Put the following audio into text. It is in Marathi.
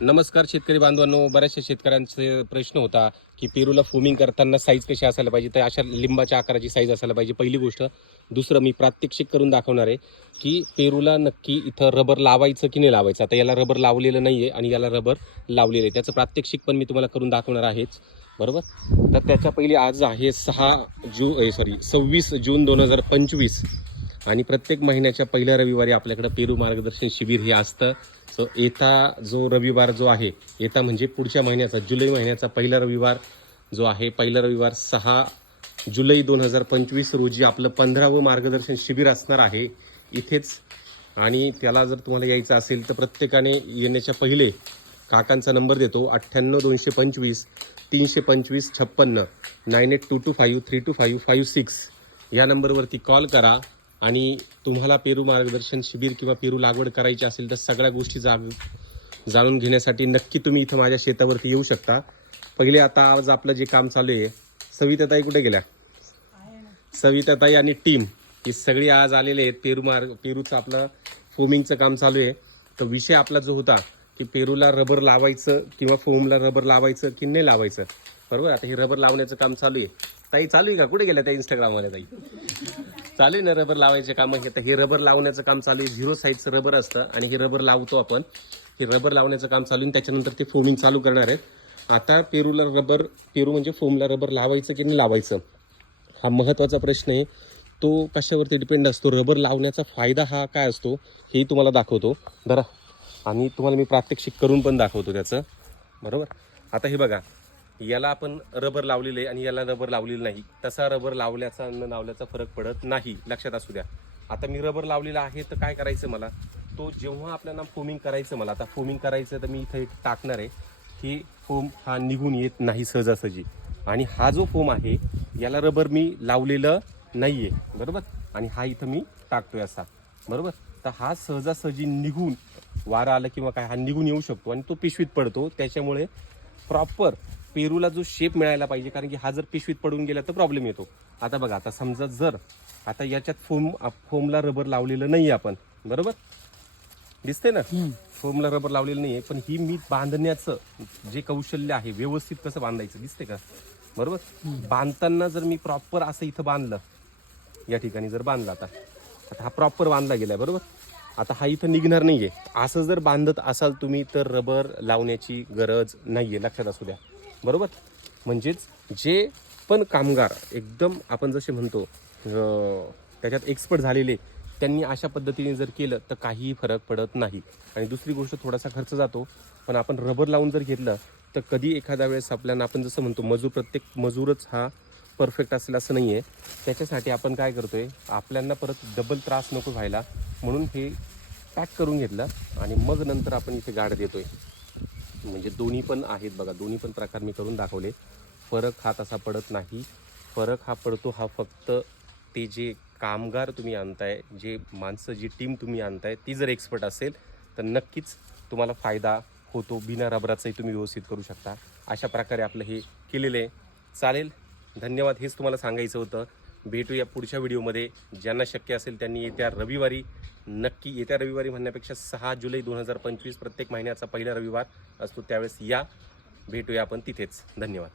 नमस्कार शेतकरी बांधवांनो. बऱ्याचशा शेतकऱ्यांचे प्रश्न होता की पेरूला फोमिंग करताना साईज कशी असायला पाहिजे? तर अशा लिंबाच्या आकाराची साईज असायला पाहिजे. पहिली गोष्ट. दुसरं मी प्रात्यक्षिक करून दाखवणार आहे की पेरूला नक्की इथं रबर लावायचं की नाही लावायचं? आता याला रबर लावलेलं नाही आहे आणि याला रबर लावलेलं आहे. त्याचं प्रात्यक्षिक पण मी तुम्हाला करून दाखवणार आहेच. बरोबर? तर त्याच्या पहिली आज आहे सहा जू सॉरी सव्वीस जून दोन हजार पंचवीस. आणि प्रत्येक महिन्याच्या पहिल्या रविवारी आपल्याकडं पेरू मार्गदर्शन शिबिर हे असतं. सो येता जो रविवार जो आहे येता म्हणजे पुढच्या महिन्याचा जुलै महिन्याचा पहिला रविवार जो आहे पहिला रविवार सहा जुलै दोन हजार पंचवीस रोजी आपलं पंधरावं मार्गदर्शन शिबिर असणार आहे. इथेच आणि त्याला जर तुम्हाला यायचं असेल तर प्रत्येकाने येण्याच्या पहिले काकांचा नंबर देतो अठ्ठ्याण्णव दोनशे पंचवीस तीनशे पंचवीस छप्पन्न nine eight two two five three two five five six. या नंबरवरती कॉल करा. आणि तुम्हाला पेरू मार्गदर्शन शिबिर किंवा पेरू लागवड करायची असेल तर सगळ्या गोष्टी जाग जाणून घेण्यासाठी नक्की तुम्ही इथं माझ्या शेतावरती येऊ शकता. पहिले आता आज आपलं जे काम चालू आहे सविताताई कुठे गेल्या? सविताताई आणि टीम ही सगळी आज आलेले आहेत. पेरू मार्ग पेरूचं आपलं फोमिंगचं काम चालू आहे. तर विषय आपला जो होता की पेरूला रबर लावायचं किंवा फोमला रबर लावायचं की नाही लावायचं? बरोबर? आता हे रबर लावण्याचं काम चालू आहे. ताई चालू आहे का? कुठे गेल्या त्या इंस्टाग्राममध्ये ताई? चालू आहे ना रबर लावायचे काम? तर हे रबर लावण्याचं काम चालू आहे. झिरो साईजचं रबर असतं आणि हे रबर लावतो आपण. हे रबर लावण्याचं काम चालू आहे त्याच्यानंतर ते फोमिंग चालू करणार आहेत. आता पेरूला रबर पेरू म्हणजे फोमला रबर लावायचं की नाही लावायचं? हा महत्त्वाचा प्रश्न आहे. तो कशावरती डिपेंड असतो? रबर लावण्याचा फायदा हा काय असतो? हेही तुम्हाला दाखवतो. बरं आणि तुम्हाला मी प्रात्यक्षिक करून पण दाखवतो त्याचं. बरोबर? आता हे बघा. याला आपण रबर लावलेलं आहे आणि याला रबर लावलेलं नाही. तसा रबर लावल्याचा न लावल्याचा फरक पडत नाही. लक्षात असू द्या. आता मी रबर लावलेला आहे तर काय करायचं मला? तो जेव्हा आपल्याला फोमिंग करायचं मला आता फोमिंग करायचं तर मी इथं टाकणार आहे की फोम हा निघून येत नाही सहजासहजी. आणि हा जो फोम आहे याला रबर मी लावलेलं नाही आहे बरोबर? आणि हा इथं मी टाकतोय असा. बरोबर? तर हा सहजासहजी निघून वारा आलं किंवा काय हा निघून येऊ शकतो आणि तो पिशवीत पडतो. त्याच्यामुळे प्रॉपर पेरूला जो शेप मिळायला पाहिजे कारण की हा जर पिशवीत पडून गेला तर प्रॉब्लेम येतो. आता बघा आता समजा जर आता याच्यात फोम फोमला रबर लावलेलं नाही आपण. बरोबर? दिसते ना? फोमला रबर लावलेलं नाहीये पण ही मी बांधण्याचं जे कौशल्य आहे व्यवस्थित कसं बांधायचं दिसते का? बरोबर? बांधताना जर मी प्रॉपर असं इथं बांधलं या ठिकाणी जर बांधलं आता. आता हा प्रॉपर बांधला गेलाय बरोबर? आता हा इथं निघणार नाहीये. असं जर बांधत असाल तुम्ही तर रबर लावण्याची गरज नाहीये. लक्षात असू द्या. बरोबर? म्हणजेच जे पण कामगार एकदम आपण जसे म्हणतो त्याच्यात एक्सपर्ट झालेले त्यांनी अशा पद्धतीने जर केलं तर काहीही फरक पडत नाही. आणि दुसरी गोष्ट थोडासा खर्च जातो. पण आपण रबर लावून जर घेतलं तर कधी एखाद्या वेळेस आपल्याला आपण जसं म्हणतो मजूर प्रत्येक मजूरच हा परफेक्ट असेल असं नाही आहे त्याच्यासाठी आपण काय करतो आहे आपल्यांना परत डबल त्रास नको व्हायला. म्हणून हे पॅक करून घेतलं आणि मग नंतर आपण इथे गाड आहे म्हणजे दोन्ही पण आहेत बघा दोन्ही पण प्रकार मी करून दाखवले. फरक हा तसा पडत नाही. फरक हा पडतो हा फक्त ते जे कामगार तुम्ही आणताय जे माणसं जी टीम तुम्ही आणताय ती जर एक्सपर्ट असेल तर नक्कीच तुम्हाला फायदा होतो बिना रबराचाही तुम्ही व्यवस्थित करू शकता. अशा प्रकारे आपलं हे केलेलं आहे. चालेल धन्यवाद. हेच तुम्हाला सांगायचं होतं. भेटूया पुढच्या व्हिडिओमध्ये. ज्यांना शक्य असेल त्यांनी येत्या रविवारी नक्की येत्या रविवारी म्हणण्यापेक्षा सहा जुलै दोन हजार पंचवीस प्रत्येक महिन्याचा पहिला रविवार असतो त्यावेळेस या. भेटूया आपण तिथेच. धन्यवाद.